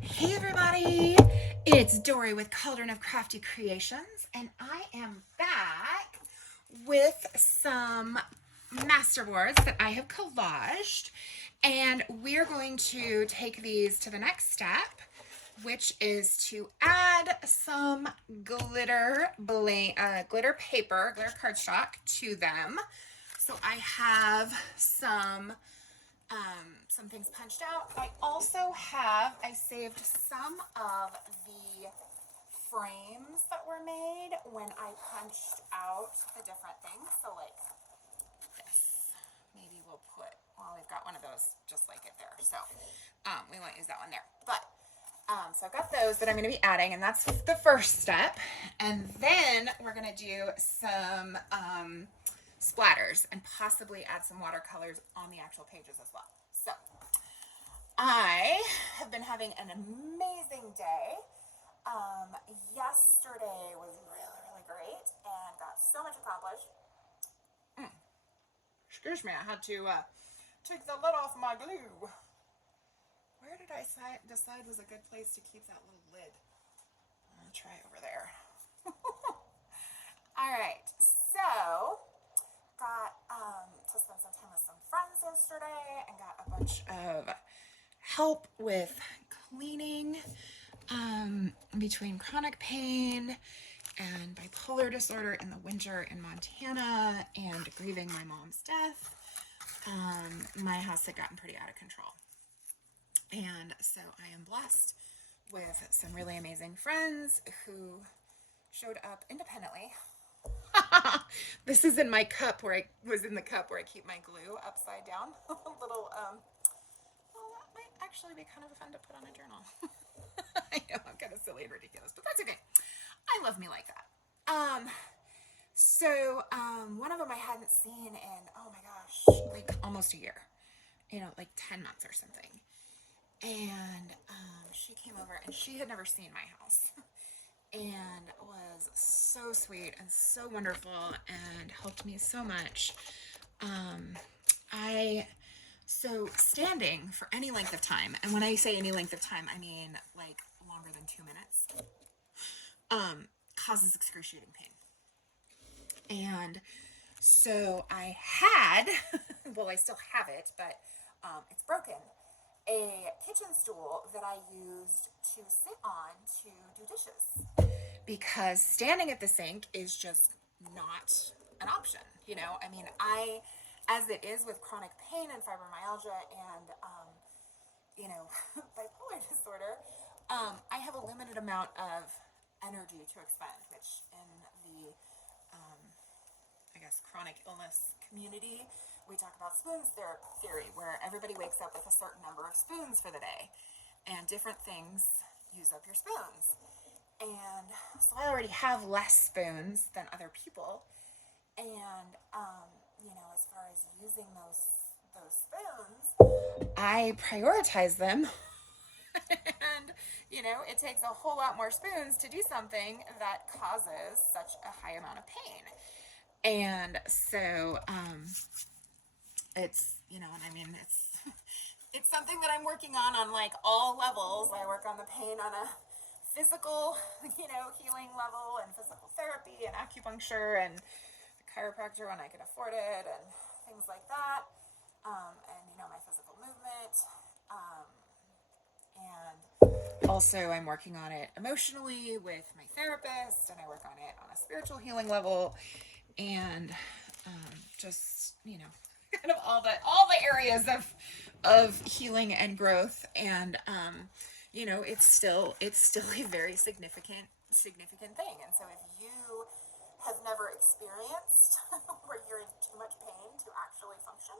Hey everybody, it's Dory with Cauldron of Crafty Creations, and I am back with some masterboards that I have collaged, and we're going to take these to the next step, which is to add some glitter paper, glitter cardstock to them. So I have some things punched out. I saved some of the frames that were made when I punched out the different things. So like this, maybe we've got one of those just like it there. So we won't use that one there. But so I've got those that I'm going to be adding, and that's the first step. And then we're going to do some splatters and possibly add some watercolors on the actual pages as well. So I have been having an amazing day. Yesterday was really, really great and got so much accomplished. Excuse me, I had to take the lid off my glue. Where did I decide was a good place to keep that little lid? I'll try over there. All right, so got to spend some time with some friends yesterday and got a bunch of help with cleaning between chronic pain and bipolar disorder in the winter in Montana and grieving my mom's death. My house had gotten pretty out of control. And so I am blessed with some really amazing friends who showed up independently. This is in my cup where I keep my glue upside down. A little, well, that might actually be kind of fun to put on a journal. I know I'm kind of silly and ridiculous, but that's okay. I love me like that. One of them I hadn't seen in, oh my gosh, like almost a year, like 10 months or something. And she came over and she had never seen my house and was so sweet and so wonderful and helped me so much. So standing for any length of time, and when I say any length of time, I mean like longer than 2 minutes, causes excruciating pain. And so I had, well, I still have it, but it's broken, a kitchen stool that I used to sit on to do dishes. Because standing at the sink is just not an option, I mean, as it is with chronic pain and fibromyalgia and, bipolar disorder, I have a limited amount of energy to expend, which in the, chronic illness community, we talk about spoons theory, where everybody wakes up with a certain number of spoons for the day, and different things use up your spoons. And so I already have less spoons than other people, and as far as using those spoons, I prioritize them. And it takes a whole lot more spoons to do something that causes such a high amount of pain. And so it's it's something that I'm working on like all levels. I work on the pain on a physical healing level, and physical therapy and acupuncture and the chiropractor when I can afford it, and things like that, and my physical movement, and also I'm working on it emotionally with my therapist, and I work on it on a spiritual healing level, and just kind of all the areas of healing and growth. And it's still a very significant thing. And so if you have never experienced where you're in too much pain to actually function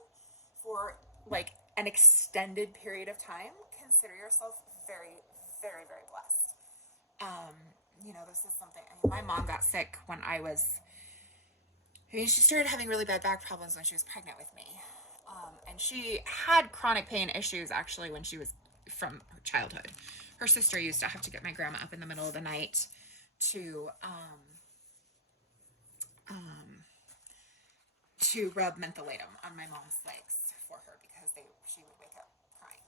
for like an extended period of time, consider yourself very, very, very blessed. This is something, my mom got sick when she started having really bad back problems when she was pregnant with me. And she had chronic pain issues actually when she was from childhood. Her sister used to have to get my grandma up in the middle of the night to rub mentholatum on my mom's legs for her because she would wake up crying.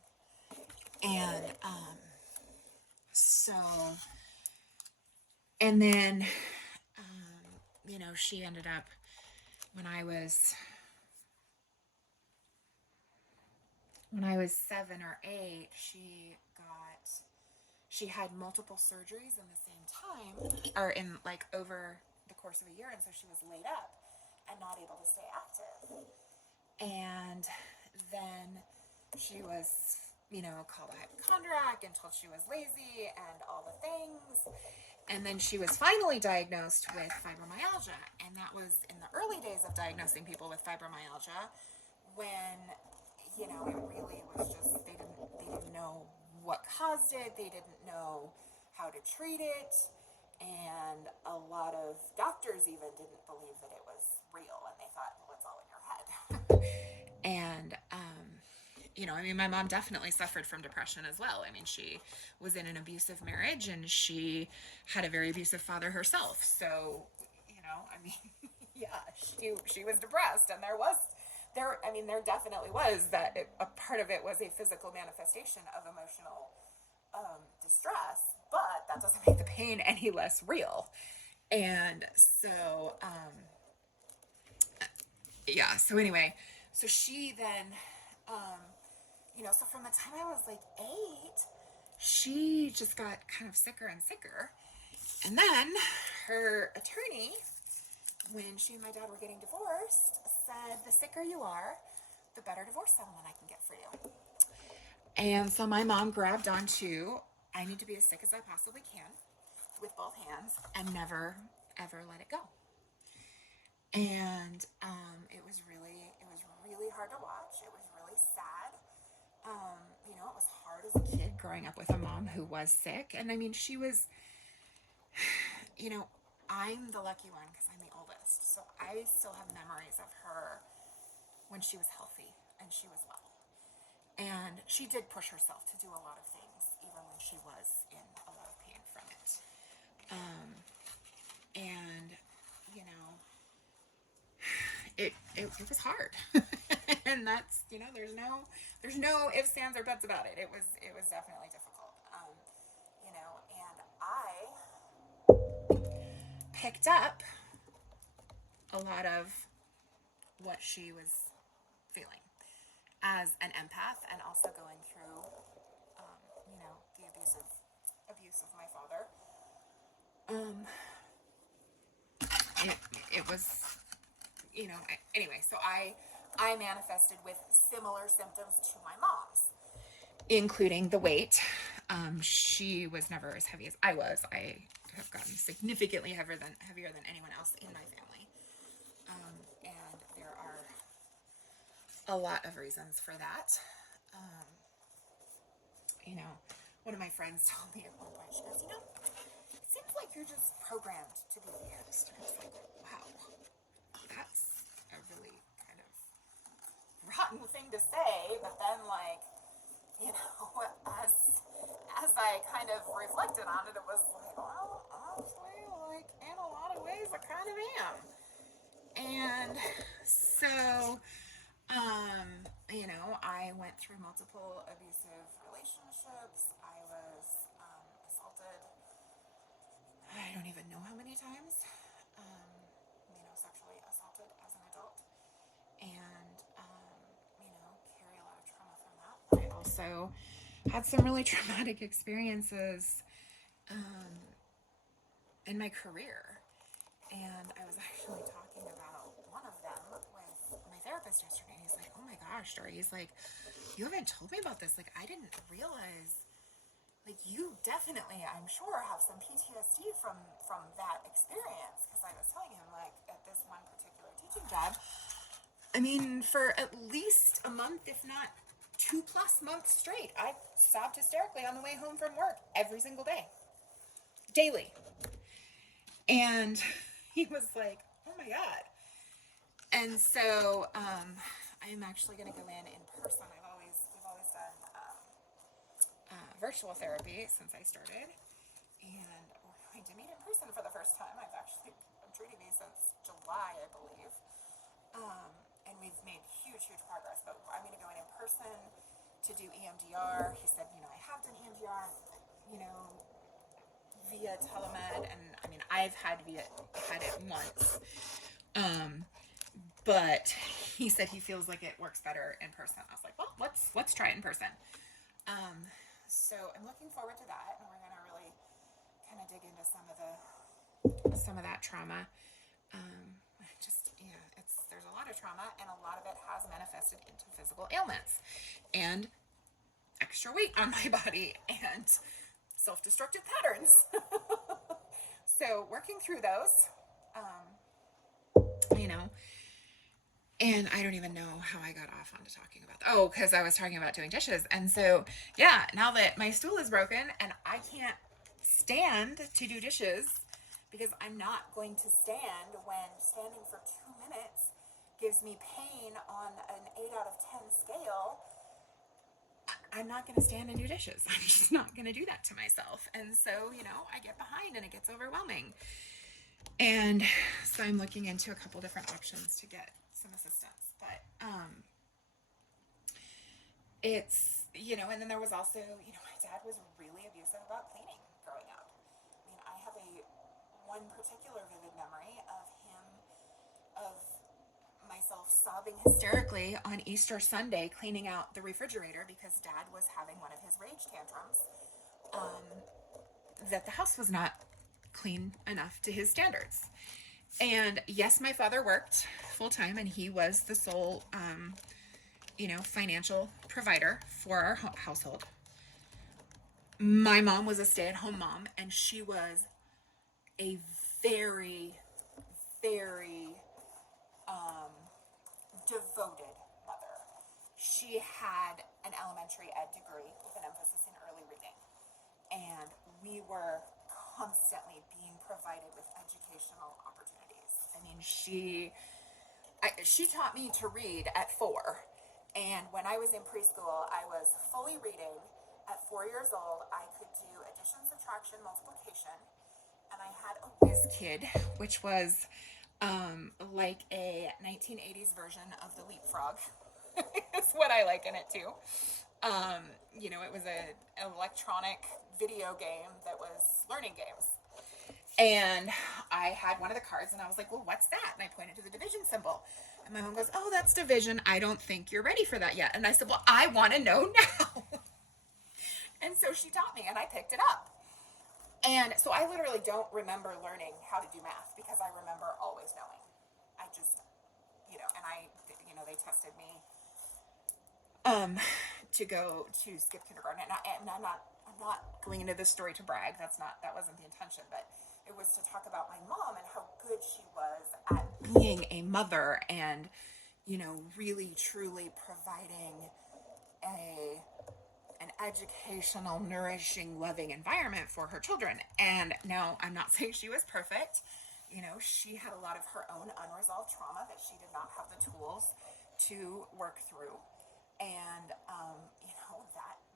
And So, and then, she ended up, when I was 7 or 8, she had multiple surgeries in the same time, or in like over the course of a year, and so she was laid up and not able to stay active. And then she was, called a hypochondriac and told she was lazy and all the things. And then she was finally diagnosed with fibromyalgia. And that was in the early days of diagnosing people with fibromyalgia, when, it really was just, they didn't know what caused it. They didn't know how to treat it. And a lot of doctors even didn't believe that it was real. And they thought, well, it's all in your head. And, my mom definitely suffered from depression as well. She was in an abusive marriage, and she had a very abusive father herself. So, yeah, she was depressed, and there definitely was that a part of it was a physical manifestation of emotional distress, but that doesn't make the pain any less real. And so, yeah, so anyway, so she then, so from the time I was like 8, she just got kind of sicker and sicker. And then her attorney, when she and my dad were getting divorced, said, the sicker you are, the better divorce settlement I can get for you. And so my mom grabbed onto, I need to be as sick as I possibly can with both hands and never, ever let it go. And it was really hard to watch. It was really sad. It was hard as a kid growing up with a mom who was sick. And she was, I'm the lucky one because I'm the oldest. So I still have memories of her when she was healthy and she was well. And she did push herself to do a lot of things, even when she was in a lot of pain from it. It was hard. And that's, there's no ifs, ands, or buts about it. It was definitely difficult. And I picked up a lot of what she was feeling as an empath, and also going through, the abuse of my father. It was, anyway, so I manifested with similar symptoms to my mom's, including the weight. She was never as heavy as I was. I have gotten significantly heavier than anyone else in my family. And there are a lot of reasons for that. One of my friends told me at one point, she goes, it seems like you're just programmed to be abused. And I was like, wow, that's a really kind of rotten thing to say. But then, as I kind of reflected on it, it was like, well, honestly, in a lot of ways, I kind of am. And so, I went through multiple abusive relationships. I was assaulted, I don't even know how many times, sexually assaulted as an adult, and, carry a lot of trauma from that. But I also had some really traumatic experiences in my career. And I was actually talking about one of them with my therapist yesterday. He's like, oh my gosh, Dory. He's like, you haven't told me about this. I didn't realize, you definitely, I'm sure, have some PTSD from that experience. Because I was telling him, at this one particular teaching job, for at least a month, if not 2+ months straight, I sobbed hysterically on the way home from work every single day. Daily. And he was like, oh my God. And so I'm actually going to go in person. We've always done virtual therapy since I started. And we're going to meet in person for the first time. I'm treating these since July, I believe. And we've made huge progress. But I'm going to go in person to do EMDR. He said, I have done EMDR, via telemed, and I mean, I've had it once. But he said he feels like it works better in person. I was like, well, let's try it in person. So I'm looking forward to that, and we're gonna really kind of dig into some of that trauma. There's a lot of trauma, and a lot of it has manifested into physical ailments and extra weight on my body and self-destructive patterns. So working through those, you know, and I don't even know how I got off onto talking about that. Oh, because I was talking about doing dishes. And so, yeah, now that my stool is broken and I can't stand to do dishes because I'm not going to stand when standing for 2 minutes gives me pain on an 8 out of 10 scale, I'm not going to stand and do dishes. I'm just not going to do that to myself. And so, I get behind and it gets overwhelming. And so I'm looking into a couple different options to get some assistance. But it's, and then there was also, my dad was really abusive about cleaning growing up. I mean, I have one particular vivid memory of myself sobbing hysterically on Easter Sunday cleaning out the refrigerator because Dad was having one of his rage tantrums, that the house was not clean enough to his standards. And yes, my father worked full time and he was the sole, financial provider for our household. My mom was a stay-at-home mom, and she was a very, very devoted mother. She had an elementary ed degree with an emphasis in early reading, and we were constantly being provided with educational opportunities. I mean, she taught me to read at 4, and when I was in preschool, I was fully reading. At 4 years old, I could do addition, subtraction, multiplication, and I had a whiz kid, which was like a 1980s version of the leapfrog. Is what I liken it to. It was an electronic video game that was learning games. And I had one of the cards and I was like, well, what's that? And I pointed to the division symbol. And my mom goes, oh, that's division. I don't think you're ready for that yet. And I said, well, I want to know now. And so she taught me and I picked it up. And so I literally don't remember learning how to do math because I remember always knowing. I just, they tested me to go to skip kindergarten. And I'm not going into this story to brag. That wasn't the intention, but it was to talk about my mom and how good she was at being a mother and, really truly providing an educational, nourishing, loving environment for her children. And now I'm not saying she was perfect. She had a lot of her own unresolved trauma that she did not have the tools to work through. And,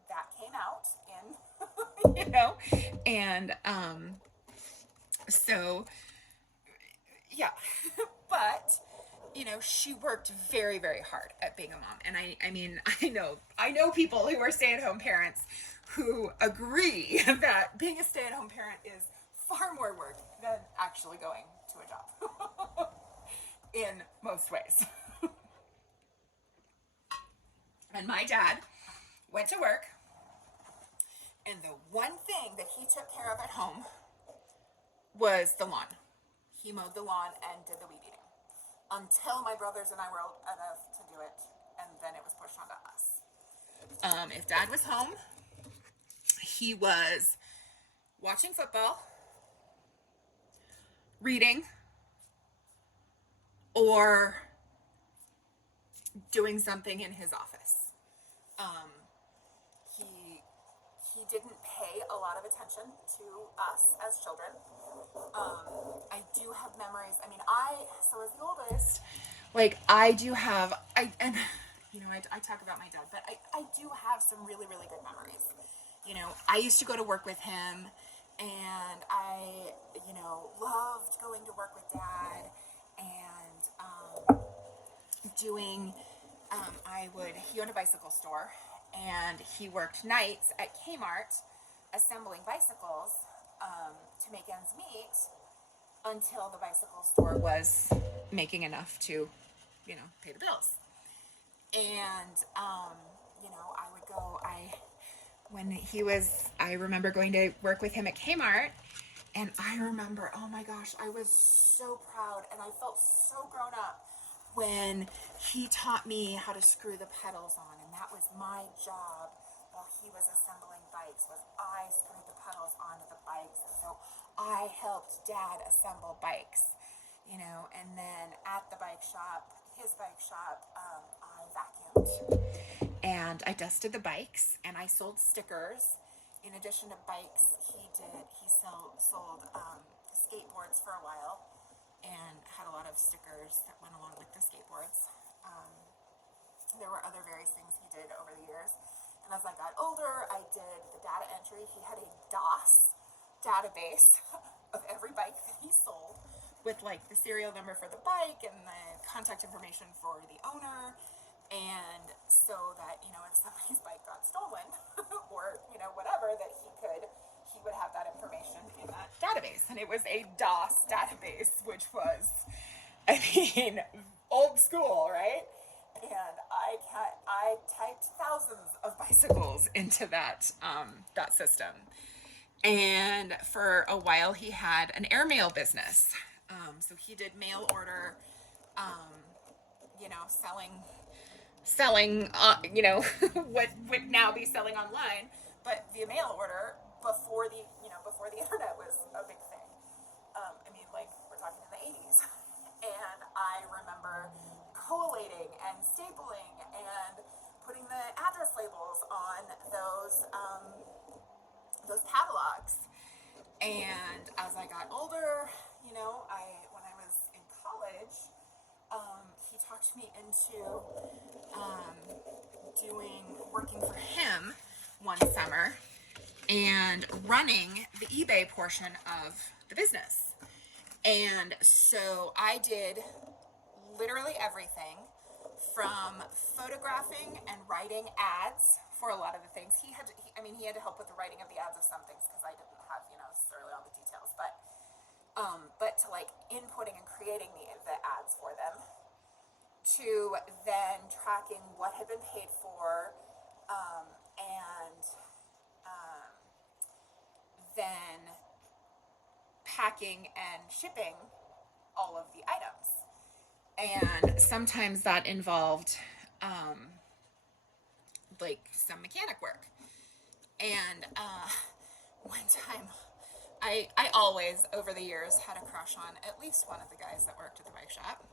that came out in, and, so, yeah, but, she worked very, very hard at being a mom. And I know people who are stay-at-home parents who agree that being a stay-at-home parent is far more work than actually going to a job in most ways. And my dad went to work, and the one thing that he took care of at home was the lawn. He mowed the lawn and did the weed eating until my brothers and I were old enough to do it, and then it was pushed onto us. If Dad was home, he was watching football, reading, or doing something in his office. He didn't pay a lot of attention to us as children. I do have memories. I mean, so as the oldest, I do have, I talk about my dad, but I do have some really, really good memories. I used to go to work with him, and I, loved going to work with Dad, and doing, he owned a bicycle store, and he worked nights at Kmart assembling bicycles, to make ends meet until the bicycle store was making enough to, pay the bills. And, I would go, I remember going to work with him at Kmart, and I remember, oh my gosh, I was so proud and I felt so grown up when he taught me how to screw the pedals on, and that was my job while he was assembling bikes, was I screwed the pedals onto the bikes, and so I helped Dad assemble bikes, and then at the bike shop, his bike shop, I vacuumed and I dusted the bikes and I sold stickers. In addition to bikes, he sold skateboards for a while and had a lot of stickers that went along with the skateboards. There were other various things he did over the years. And as I got older, I did the data entry. He had a DOS database of every bike that he sold with like the serial number for the bike and the contact information for the owner. And so that, if somebody's bike got stolen or, whatever, that he would have that information in that database. And it was a DOS database, which was, old school, right? And I typed thousands of bicycles into that system. And for a while he had an airmail business. So he did mail order, selling, what would now be selling online, but via mail order before the internet was a big thing. We're talking in the 80s. And I remember collating and stapling and putting the address labels on those catalogs. And as I got older, when I was in college, he talked me into working for him one summer and running the eBay portion of the business. And so I did literally everything from photographing and writing ads for a lot of the things. He had to help with the writing of the ads of some things because I didn't have, necessarily all the details, but to like inputting and creating the ads for them, to then tracking what had been paid for, and then packing and shipping all of the items. And sometimes that involved some mechanic work. And one time I always over the years had a crush on at least one of the guys that worked at the bike shop.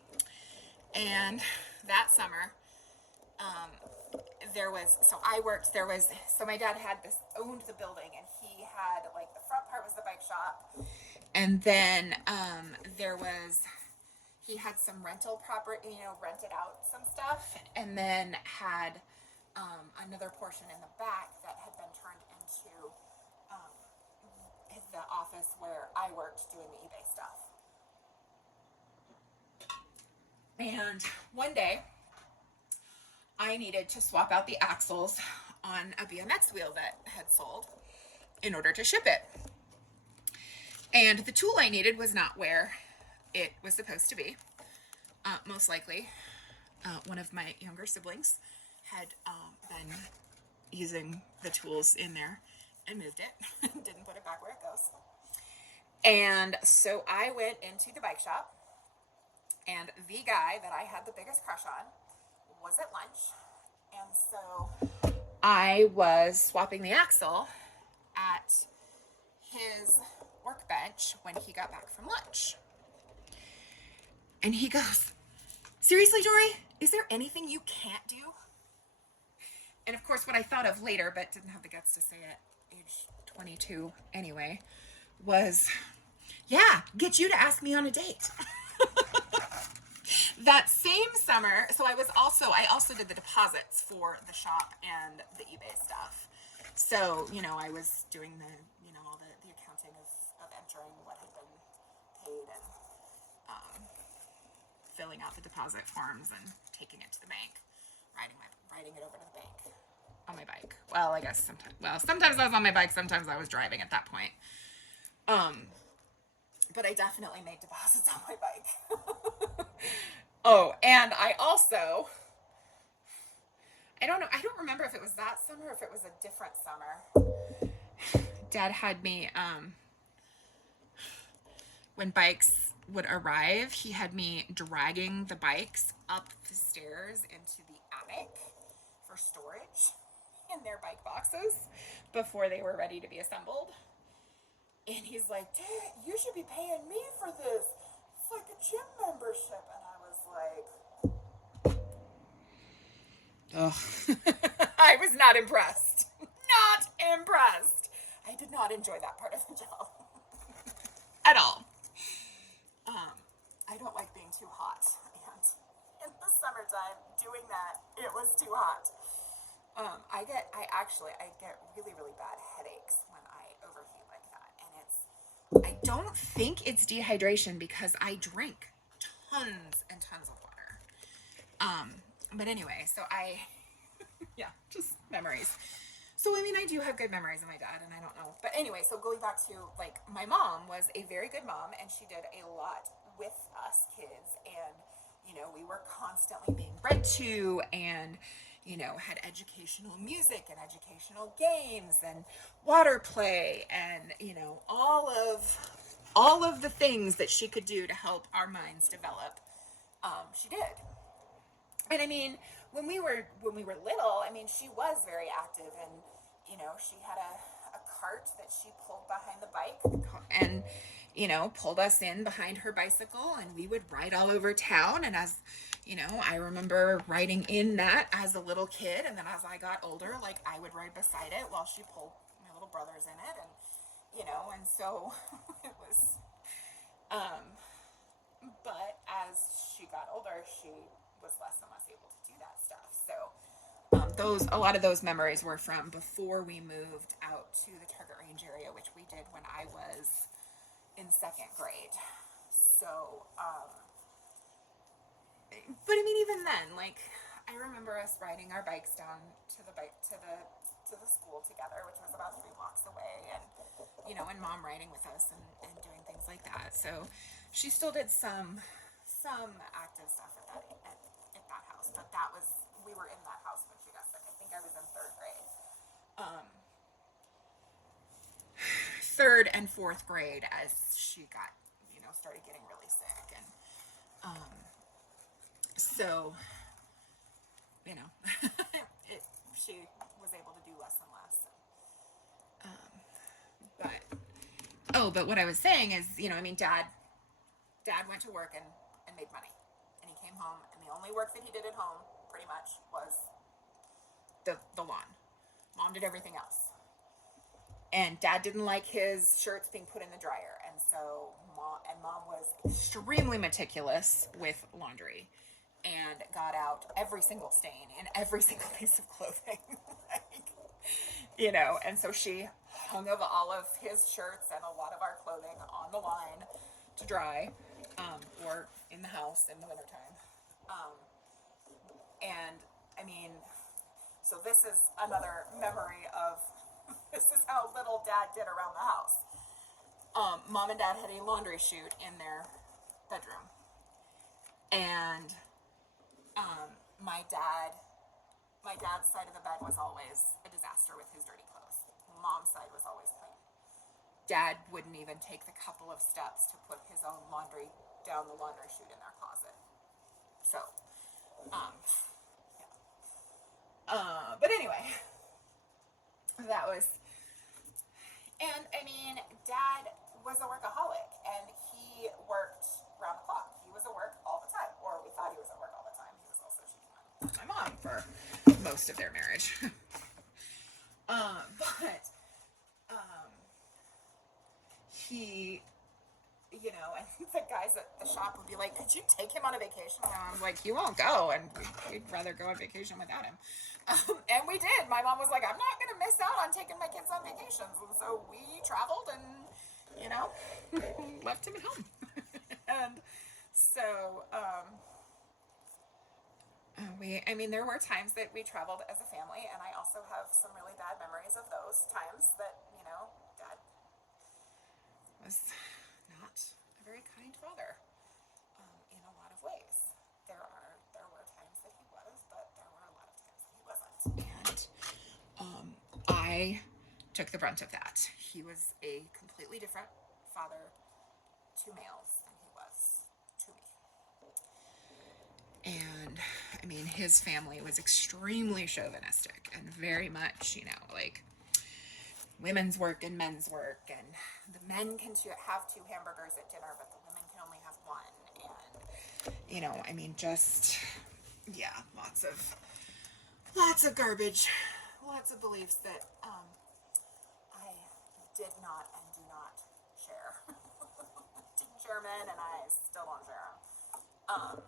And that summer my dad owned the building, and he had the front part was the bike shop, and then he had some rental property, rented out some stuff, and then had another portion in the back that had been turned into the office where I worked doing the eBay stuff. And one day, I needed to swap out the axles on a BMX wheel that had sold in order to ship it. And the tool I needed was not where it was supposed to be. Most likely, one of my younger siblings had been using the tools in there and moved it, didn't put it back where it goes. And so I went into the bike shop, and the guy that I had the biggest crush on was at lunch. And so I was swapping the axle at his workbench when he got back from lunch. And he goes, "Seriously, Dory, is there anything you can't do?" And of course, what I thought of later, but didn't have the guts to say at age 22 anyway, was, "Yeah, get you to ask me on a date." That same summer, so I also did the deposits for the shop and the eBay stuff. So, I was doing all the accounting of entering what had been paid and filling out the deposit forms and taking it to the bank, riding it over to the bank on my bike. Well, I guess sometimes I was on my bike, sometimes I was driving at that point. Um, but I definitely made deposits on my bike. Oh, and I don't know, I don't remember if it was that summer or if it was a different summer. Dad had me, when bikes would arrive, he had me dragging the bikes up the stairs into the attic for storage in their bike boxes before they were ready to be assembled. And he's like, Dad, you should be paying me for this. It's like a gym membership. And I was like, oh. I was not impressed. Not impressed. I did not enjoy that part of the job at all. I don't like being too hot. And in the summertime, doing that, it was too hot. I get really, really bad headaches when I overheat like that. And I don't think it's dehydration because I drink tons and tons of water. But anyway, yeah, just memories. So, I mean, I do have good memories of my dad, and I don't know. But anyway, so going back to, like, my mom was a very good mom, and she did a lot with us kids. And, we were constantly being read to and, had educational music and educational games and water play and, all of the things that she could do to help our minds develop. She did. And I mean, when we were little, I mean, she was very active, and she had a cart that she pulled behind the bike, and pulled us in behind her bicycle, and we would ride all over town. And as I remember riding in that as a little kid, and then as I got older, like, I would ride beside it while she pulled my little brothers in it, and and so it was. But as she got older, she was less and less able to do that stuff. So a lot of those memories were from before we moved out to the Target Range area, which we did when I was in second grade. So, but I mean, even then, like, I remember us riding our bikes down to the school together, which was about 3 blocks away, and and Mom riding with us and doing things like that. So she still did some active stuff at that house, but we were in that house when she got sick. I think I was in 3rd grade. 3rd and 4th grade, as she got, started getting really sick. And so, she was able to do less and less. But what I was saying is, I mean, Dad went to work and made money. And he came home, and the only work that he did at home, pretty much, was the lawn. Mom did everything else. And Dad didn't like his shirts being put in the dryer. And so Mom was extremely meticulous with laundry and got out every single stain in every single piece of clothing. And so she hung up all of his shirts and a lot of our clothing on the line to dry, or in the house in the wintertime. And I mean, so this is another memory of this is how little Dad did around the house. Mom and Dad had a laundry chute in their bedroom, and my dad's side of the bed was always a disaster with his dirty clothes. Mom's side was always clean. Dad wouldn't even take the couple of steps to put his own laundry down the laundry chute in their closet. So, yeah. But anyway, that was, and I mean, Dad was a workaholic, and he worked round the clock. He was at work all the time, or we thought he was at work all the time. He was also cheating on my mom for most of their marriage. But he, and the guys at the shop would be like, could you take him on a vacation? And I was like, he won't go, and we'd rather go on vacation without him. And we did. My mom was like, I'm not going to miss out on taking my kids on vacations. And so we traveled and, left him at home. And so, there were times that we traveled as a family, and I also have some really bad memories of those times that, Dad father in a lot of ways. There were times that he was, but there were a lot of times that he wasn't. And I took the brunt of that. He was a completely different father to males than he was to me. And I mean, his family was extremely chauvinistic and very much, like women's work and men's work, and the men can have 2 hamburgers at dinner, but the women can only have 1. And I mean, just lots of garbage, lots of beliefs that I did not and do not share. Didn't share men, and I still don't share them.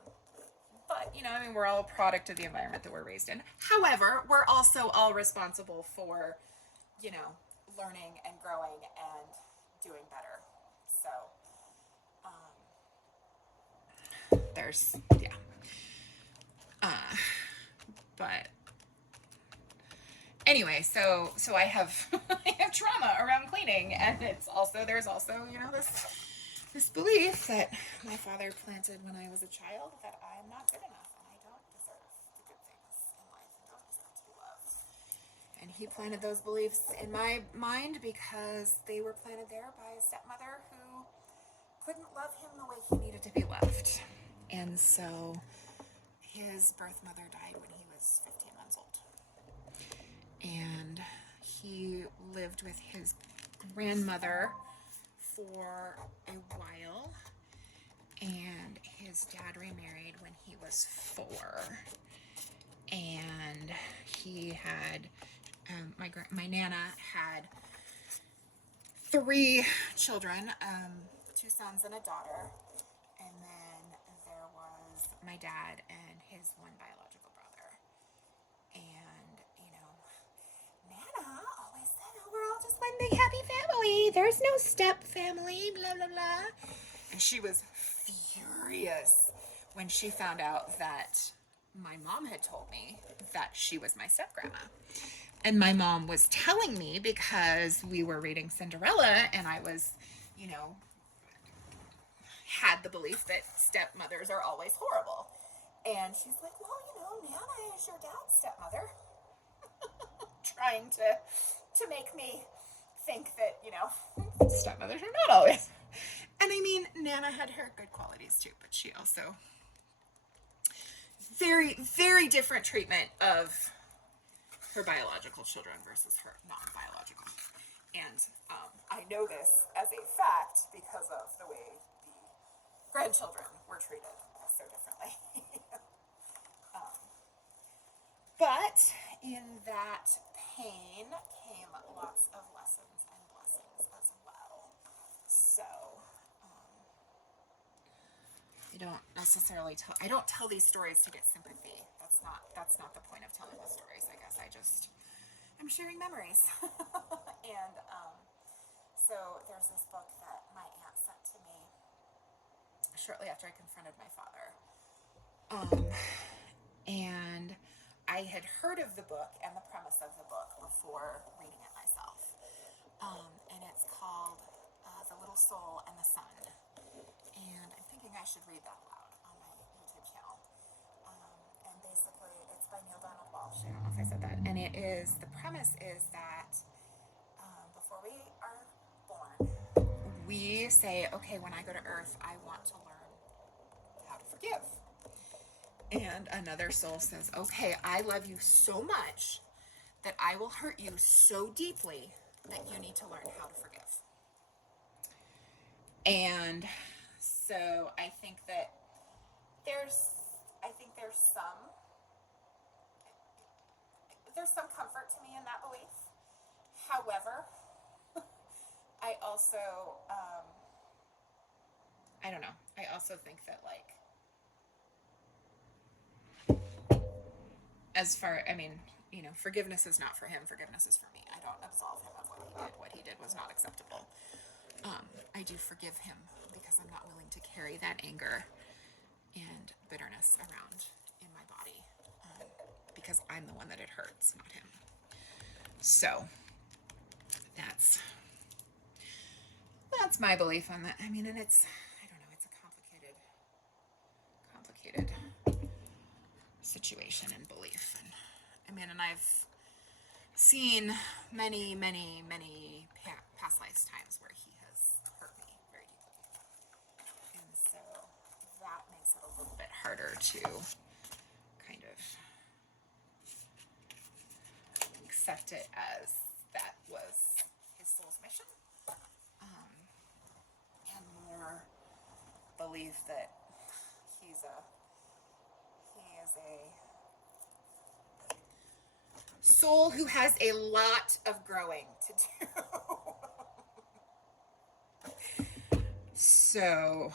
But I mean, we're all a product of the environment that we're raised in. However, we're also all responsible for learning and growing and doing better. So there's but anyway, so I have I have trauma around cleaning, and there's also this belief that my father planted when I was a child, that I'm not good enough and I don't deserve the good things in life and don't deserve to be loved. And he planted those beliefs in my mind because they were planted there by a stepmother who couldn't love him the way he needed to be loved. And so his birth mother died when he was 15 months old. And he lived with his grandmother for a while. And his dad remarried when he was 4. And he had, my Nana had 3 children, 2 sons and a daughter. And then there was my dad and his 1 biological brother. And, Nana always said, oh, we're all just one big happy family. There's no step family, blah, blah, blah. And she was furious when she found out that my mom had told me that she was my step grandma. And my mom was telling me because we were reading Cinderella, and I was, had the belief that stepmothers are always horrible. And she's like, well, Nana is your dad's stepmother. Trying to make me think that, stepmothers are not always. And I mean, Nana had her good qualities too, but she also very, very different treatment of her biological children versus her non-biological. And I know this as a fact because of the way the grandchildren were treated so differently. But in that pain came lots of lessons and blessings as well. So I don't tell these stories to get sympathy. That's not the point of telling the stories, I guess. I'm sharing memories. And so there's this book that my aunt sent to me shortly after I confronted my father. And I had heard of the book and the premise of the book before reading it myself. And it's called The Little Soul and the Sun. And I'm thinking I should read that aloud on my YouTube channel. And basically, it's by Neil Donald Walsh. I don't know if I said that. And the premise is that before we are born, we say, okay, when I go to Earth, I want to learn how to forgive. And another soul says, okay, I love you so much that I will hurt you so deeply that you need to learn how to forgive. And so I think that there's some comfort to me in that belief. However, I also, I don't know. I also think that forgiveness is not for him. Forgiveness is for me. I don't absolve him of what he did. What he did was not acceptable. I do forgive him because I'm not willing to carry that anger and bitterness around in my body because I'm the one that it hurts, not him. So that's my belief on that. I mean, and it's a situation and belief. And I mean, and I've seen many, many, many past lifetimes where he has hurt me very deeply. And so that makes it a little bit harder to kind of accept it as that was his soul's mission. And more believe that he is a soul who has a lot of growing to do. So,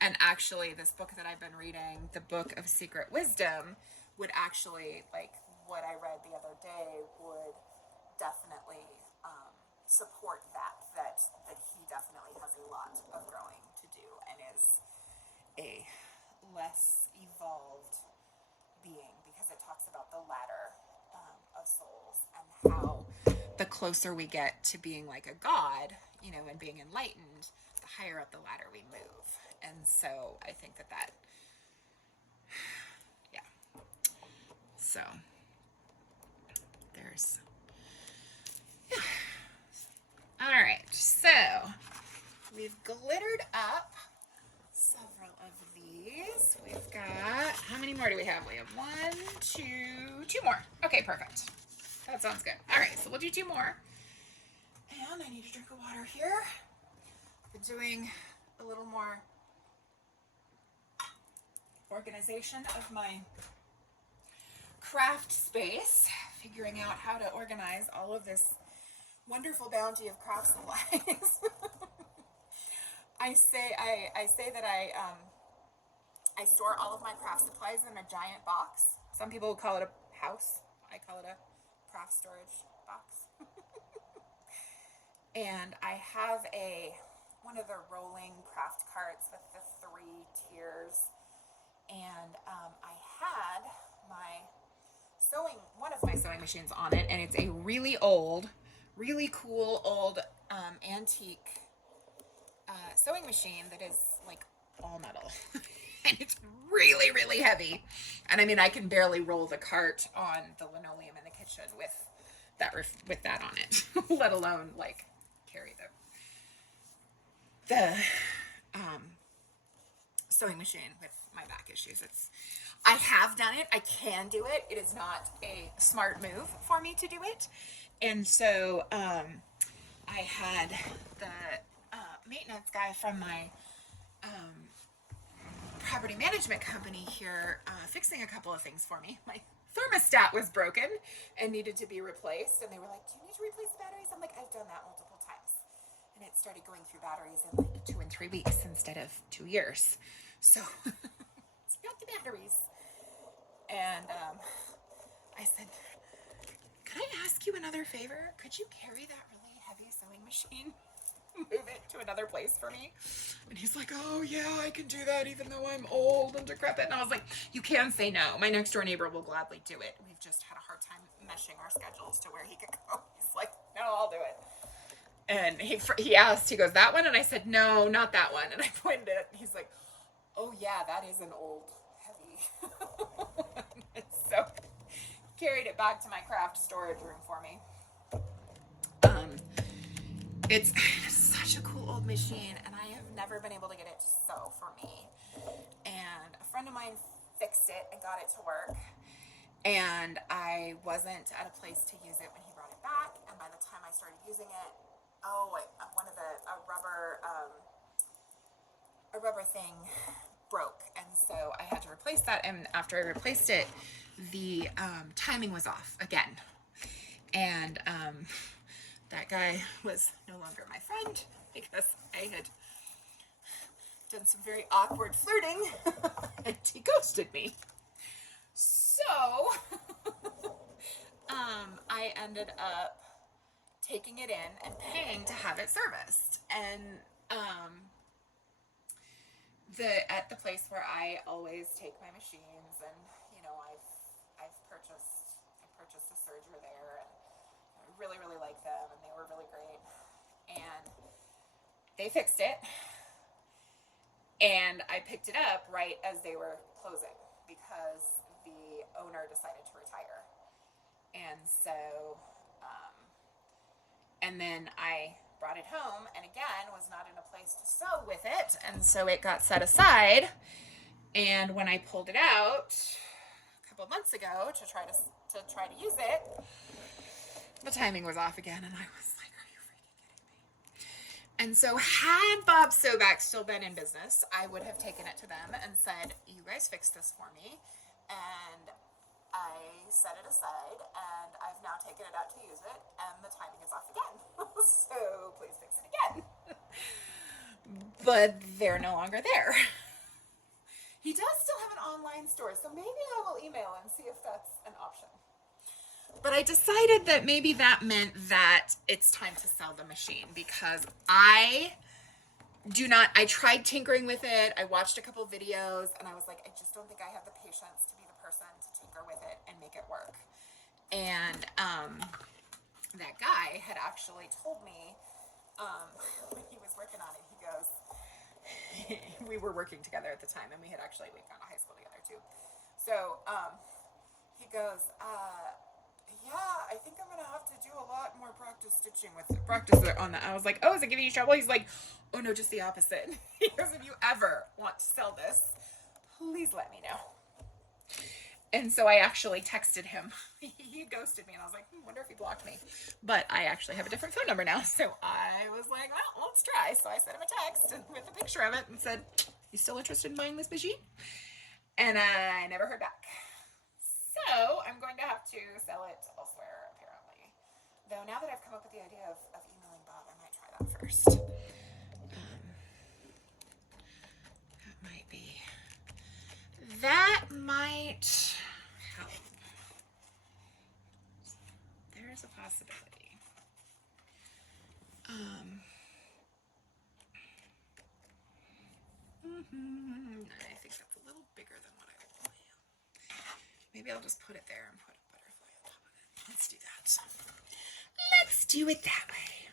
and actually this book that I've been reading, the Book of Secret Wisdom, would actually, like what I read the other day, would definitely support that he definitely has a lot of growing to do and is a less evolved being, because it talks about the ladder of souls and how the closer we get to being like a god, you know, and being enlightened, the higher up the ladder we move. And so I think that yeah. So there's, yeah. All right, so we've glittered up several of these. We've got, how many more do we have? We have two more. Okay, perfect. That sounds good. All right, so we'll do two more. And I need a drink of water here. We're doing a little more organization of my craft space, figuring out how to organize all of this wonderful bounty of craft supplies. I say that I store all of my craft supplies in a giant box. Some people would call it a house. I call it a craft storage box. And I have one of the rolling craft carts with the 3 tiers. And I had one of my sewing machines on it, and it's a really old, really cool old antique sewing machine that is like all metal. And it's really, really heavy. And I mean, I can barely roll the cart on the linoleum in the kitchen with that on it, let alone like carry the sewing machine with my back issues. I have done it. I can do it. It is not a smart move for me to do it. And so I had the maintenance guy from my property management company here fixing a couple of things for me. My thermostat was broken and needed to be replaced. And they were like, do you need to replace the batteries? I'm like, I've done that multiple times. And it started going through batteries in like 2 and 3 weeks instead of 2 years. So it's not the batteries. And I said, could I ask you another favor? Could you carry that really heavy sewing machine, move it to another place for me? And he's like, oh yeah, I can do that even though I'm old and decrepit. And I was like, you can say no. My next door neighbor will gladly do it. We've just had a hard time meshing our schedules to where he could go. He's like, no, I'll do it. And he asked, he goes, that one? And I said, no, not that one. And I pointed it. He's like, oh yeah, that is an old, heavy. So carried it back to my craft storage room for me. It's such a cool old machine, and I have never been able to get it to sew for me. And a friend of mine fixed it and got it to work, and I wasn't at a place to use it when he brought it back. And by the time I started using it, a rubber thing broke, and so I had to replace that. And after I replaced it, the timing was off again, and that guy was no longer my friend because I had done some very awkward flirting and he ghosted me. So I ended up taking it in and paying to have it serviced. And at the place where I always take my machines, and you know, I purchased a serger there, and I really, really like them, and they were really great. And they fixed it, And I picked it up right as they were closing because the owner decided to retire. And so, and then I brought it home and again was not in a place to sew with it. And so it got set aside. And when I pulled it out a couple months ago to try to use it, the timing was off again. And I was like, are you freaking kidding me? And so had Bob Soback still been in business, I would have taken it to them and said, you guys fix this for me. And I set it aside and I've now taken it out to use it and the timing is off again. So please fix it again. But they're no longer there. He does still have an online store, so maybe I will email and see if that's an option. But I decided that maybe that meant that it's time to sell the machine because I tried tinkering with it. I watched a couple videos and I was like, I just don't think I have the patience to be the person to tinker with it and make it work. And that guy had actually told me when he was working on it, he goes, we were working together at the time and we had actually gone to high school together too. So he goes, yeah, I think I'm gonna have to do a lot more practice stitching with practice on that. I was like, oh, is it giving you trouble? He's like, oh no, just the opposite. He goes, if you ever want to sell this, please let me know. And so I actually texted him. He ghosted me and I was like, wonder if he blocked me. But I actually have a different phone number now. So I was like, well, let's try. So I sent him a text with a picture of it and said, you still interested in buying this machine? And I never heard back. So I'm going to have to sell it elsewhere, apparently. Though now that I've come up with the idea of emailing Bob, I might try that first. That might help. There's a possibility. I think that's a little bigger than what I would plan. Maybe I'll just put it there and put a butterfly on top of it. Let's do that. Let's do it that way.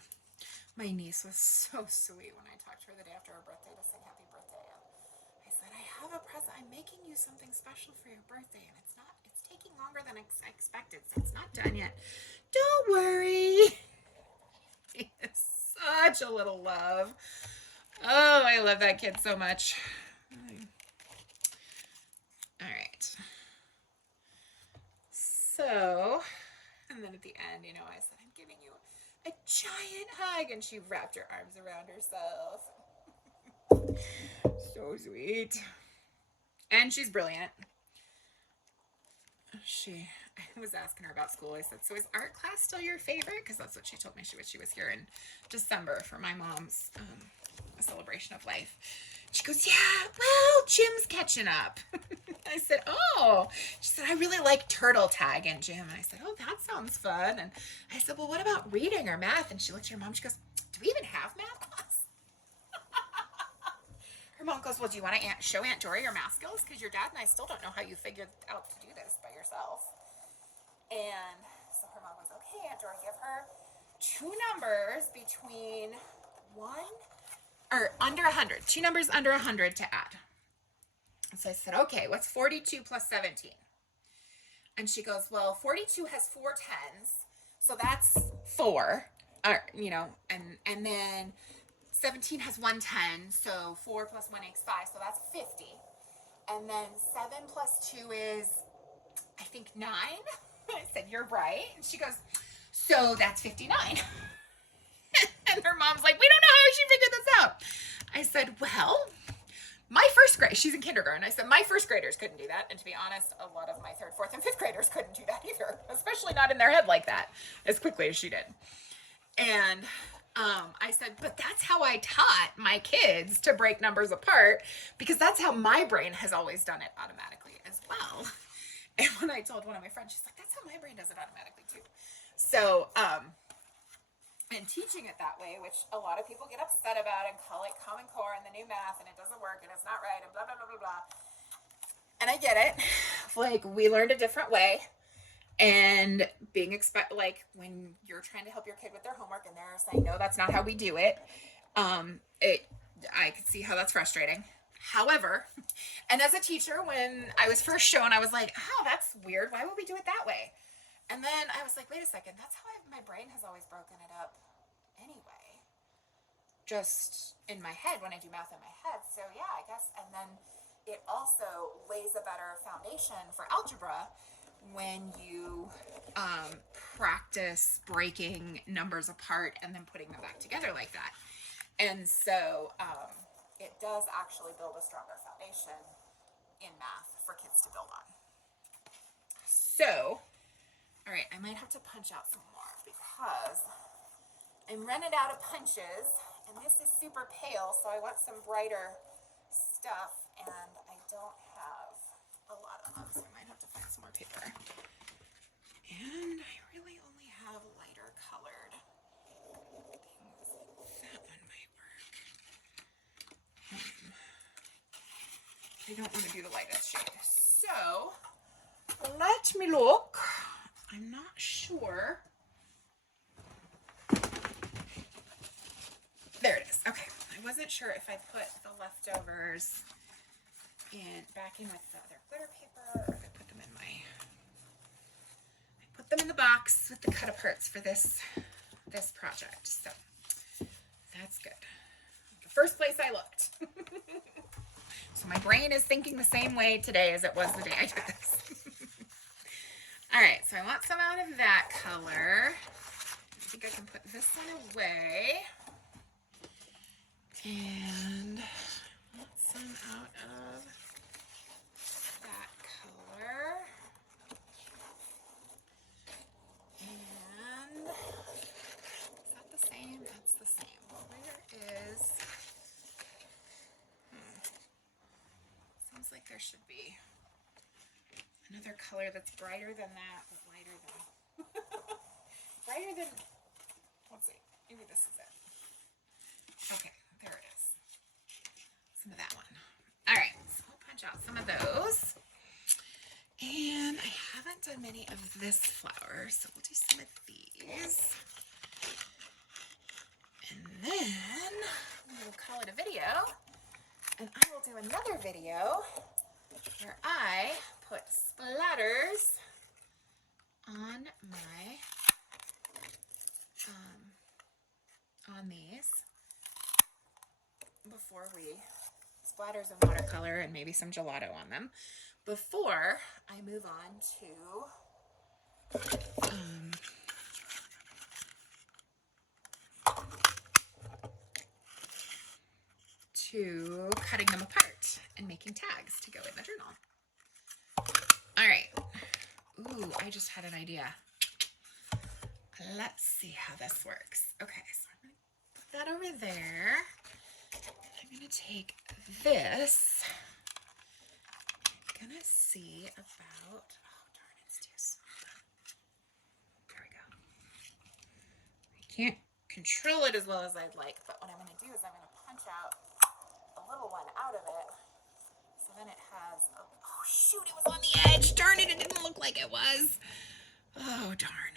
My niece was so sweet when I talked to her the day after her birthday to sing happy birthday. And I said, I have a present. I'm making you something special for your birthday. And it's taking longer than I expected. So it's not done yet. Don't worry. He is such a little love. Oh, I love that kid so much. All right. So, and then at the end, I said, I'm giving you a giant hug. And she wrapped her arms around herself. So sweet. And she's brilliant. I was asking her about school. I said, so is art class still your favorite? Because that's what she told me. She was here in December for my mom's celebration of life. She goes, yeah, well, gym's catching up. I said, oh. She said, I really like turtle tag in gym. And I said, oh, that sounds fun. And I said, well, what about reading or math? And she looked at her mom. She goes, do we even have math class? Her mom goes, well, do you want to show Aunt Dory your math skills? Because your dad and I still don't know how you figured out to do this by yourself. And so her mom goes, okay, Aunt Dory, give her two numbers between under 100. Two numbers under 100 to add. And so I said, okay, what's 42 plus 17? And she goes, well, 42 has 4 tens. So that's 4, and then 17 has 1 10, so 4 plus 1 makes 5, so that's 50. And then 7 plus 2 is, I think, 9. I said, you're right. And she goes, so that's 59. And her mom's like, we don't know how she figured this out. I said, well, my first grade, she's in kindergarten. I said, my first graders couldn't do that. And to be honest, a lot of my 3rd, 4th, and 5th graders couldn't do that either, especially not in their head like that, as quickly as she did. And I said, but that's how I taught my kids to break numbers apart, because that's how my brain has always done it automatically as well. And when I told one of my friends, she's like, that's how my brain does it automatically too. So, and teaching it that way, which a lot of people get upset about and call it Common Core and the new math, and it doesn't work and it's not right and blah, blah, blah, blah, blah. And I get it. Like, we learned a different way. And like when you're trying to help your kid with their homework and they're saying, no, that's not how we do it. I could see how that's frustrating. However, and as a teacher, when I was first shown, I was like, oh, that's weird. Why would we do it that way? And then I was like, wait a second. That's how my brain has always broken it up anyway. Just in my head when I do math in my head. So yeah, I guess. And then it also lays a better foundation for algebra when you practice breaking numbers apart and then putting them back together like that. And so it does actually build a stronger foundation in math for kids to build on. So, all right, I might have to punch out some more because I'm running out of punches, and this is super pale, so I want some brighter stuff, and I don't have a lot of them, so I might have to find some more paper. And I really only have lighter colored things. That one might work. I don't want to do the lightest shade. So, let me look. I'm not sure. There it is. Okay. I wasn't sure if I put the leftovers back in with the other glitter paper, or if I put them in I put them in the box with the cut aparts for this project. So that's good. The first place I looked. So my brain is thinking the same way today as it was the day I did this. All right, so I want some out of that color. I think I can put this one away. And I want some out of that color. And is that the same? That's the same. Where is... Seems like there should be another color that's brighter than that, but lighter than... brighter than... Let's see. Maybe this is it. Okay, there it is. Some of that one. All right, so we'll punch out some of those. And I haven't done many of this flower, so we'll do some of these. And then we'll call it a video. And I will do another video where I put splatters on my, on these before splatters of watercolor and maybe some gelato on them before I move on to cutting them apart and making tags to go in the journal. All right. Ooh, I just had an idea. Let's see how this works. Okay, so I'm going to put that over there. I'm going to take this. I'm going to see about... Oh, darn, it's too small. There we go. I can't control it as well as I'd like, but what I'm going to do is I'm going to punch out a little one out of it. So then it has... Oh, shoot, it was on the edge. Darn it, it didn't look like it was. Oh, darn.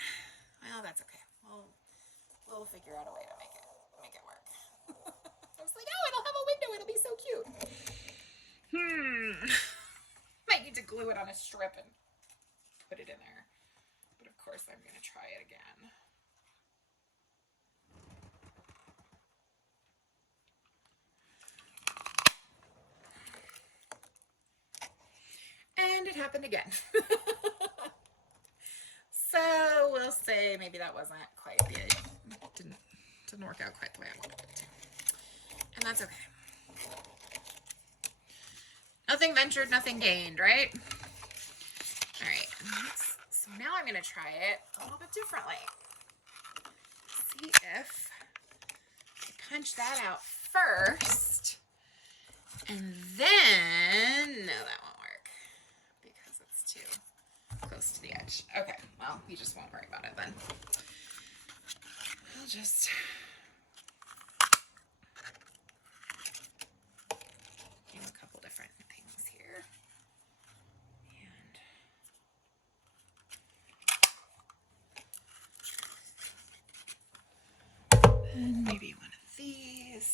Well, that's okay. We'll figure out a way to make it work. I was like, oh, it'll have a window. It'll be so cute. Might need to glue it on a strip and put it in there. But of course, I'm going to try it again. And it happened again. So we'll say maybe that wasn't quite didn't work out quite the way I wanted it to. And that's okay. Nothing ventured, nothing gained, right? All right. So now I'm going to try it a little bit differently. See if I punch that out first. And then, no, that won't work because it's too close to the edge. Okay, well, you just won't worry about it then. I'll just do a couple different things here. And maybe one of these.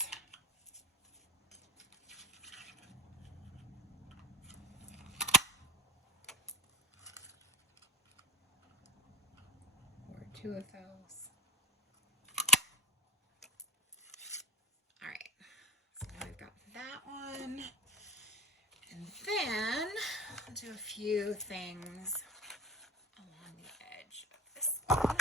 2 of those. All right, so now we've got that one. And then I'll do a few things along the edge of this one.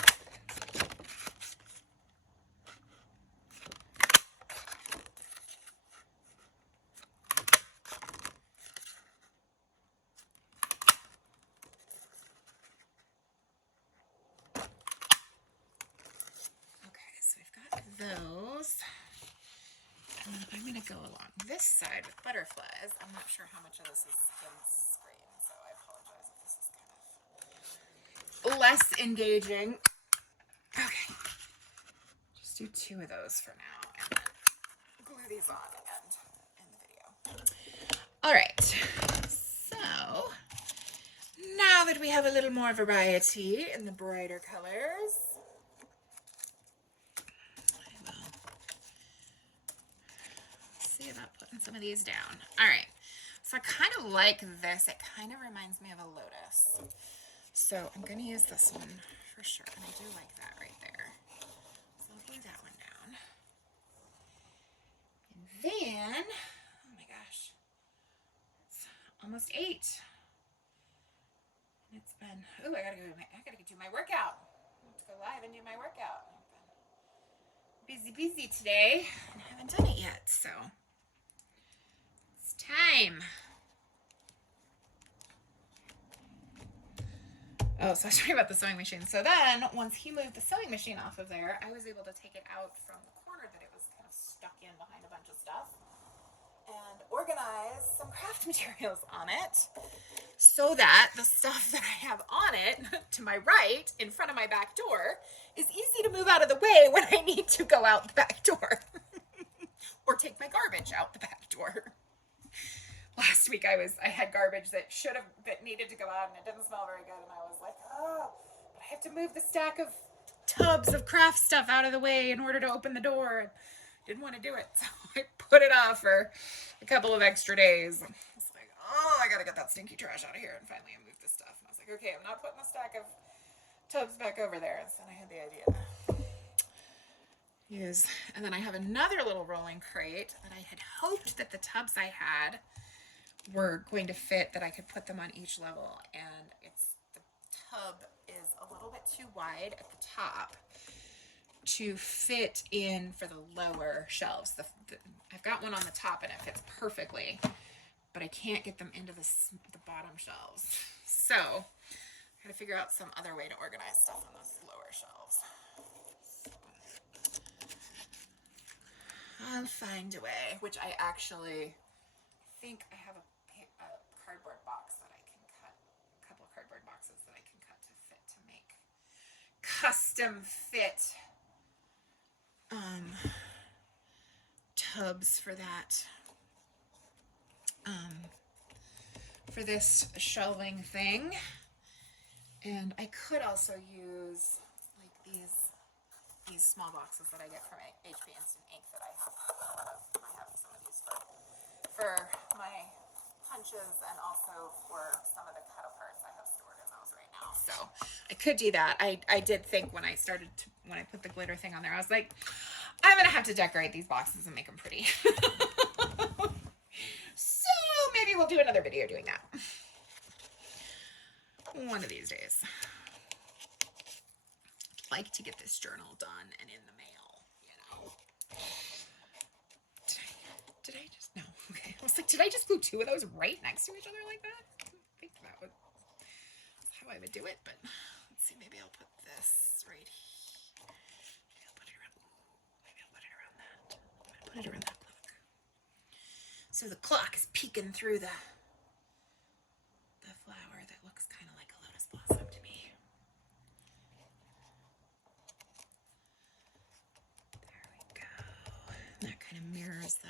Okay, so we've got those. And then I'm going to go along this side with butterflies. I'm not sure how much of this is in screen, so I apologize if this is kind of less engaging. Okay, just do 2 of those for now, and then glue these on and end the video. All right, so now that we have a little more variety in the brighter colors, see about putting some of these down. All right, so I kind of like this. It kind of reminds me of a lotus. So I'm going to use this one for sure, and I do like that right there. So I'll glue that one down. And then, oh my gosh, it's almost 8. And it's been, oh, I gotta do my workout. I have to go live and do my workout. I've been busy today, and I haven't done it yet, so time. Oh, so I was talking about the sewing machine. So then, once he moved the sewing machine off of there, I was able to take it out from the corner that it was kind of stuck in behind a bunch of stuff and organize some craft materials on it so that the stuff that I have on it to my right in front of my back door is easy to move out of the way when I need to go out the back door or take my garbage out the back door. Last week I had garbage that needed to go out and it didn't smell very good, and I was like, oh, but I have to move the stack of tubs of craft stuff out of the way in order to open the door. And didn't want to do it, so I put it off for a couple of extra days. I was like, oh, I gotta get that stinky trash out of here. And finally I moved the stuff, and I was like, okay, I'm not putting the stack of tubs back over there. And then I had the idea to use, and then I have another little rolling crate that I had hoped that the tubs I had were going to fit, that I could put them on each level, and the tub is a little bit too wide at the top to fit in for the lower shelves. I've got one on the top and it fits perfectly, but I can't get them into the bottom shelves. So I gotta figure out some other way to organize stuff on those lower shelves. I'll find a way, which I actually think I have a cardboard box that I can cut, a couple of cardboard boxes that I can cut to make custom fit tubs for that, for this shelving thing. And I could also use like these small boxes that I get from HP Instant Ink that I have some of these for my punches, and also for some of the cut aparts I have stored in those right now. So I could do that. I did think when I put the glitter thing on there, I was like, I'm gonna have to decorate these boxes and make them pretty. So maybe we'll do another video doing that one of these days. I'd like to get this journal done and in the mail, you know. Did I just, no, okay. I was like, did I just glue 2 of those right next to each other like that? I don't think that was how I would do it, but let's see, maybe I'll put this right here. Maybe I'll put it around that. I'm gonna put it around that clock. So the clock is peeking through the flower that looks kind of like a lotus blossom to me. There we go. And that kind of mirrors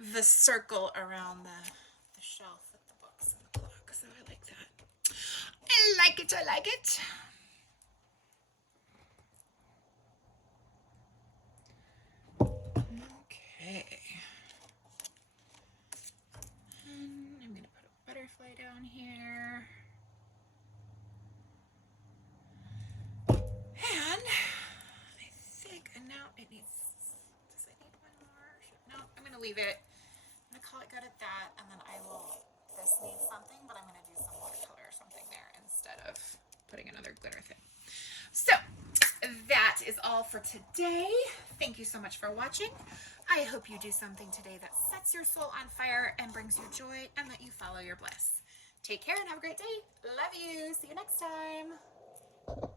the circle around the shelf with the books and the clock. So I like that. I like it. I like it. Okay. And I'm going to put a butterfly down here. gonna leave it. I'm gonna call it good at that, and then this needs something, but I'm gonna do some watercolor or something there instead of putting another glitter thing. So that is all for today. Thank you so much for watching. I hope you do something today that sets your soul on fire and brings you joy, and that you follow your bliss. Take care and have a great day. Love you. See you next time.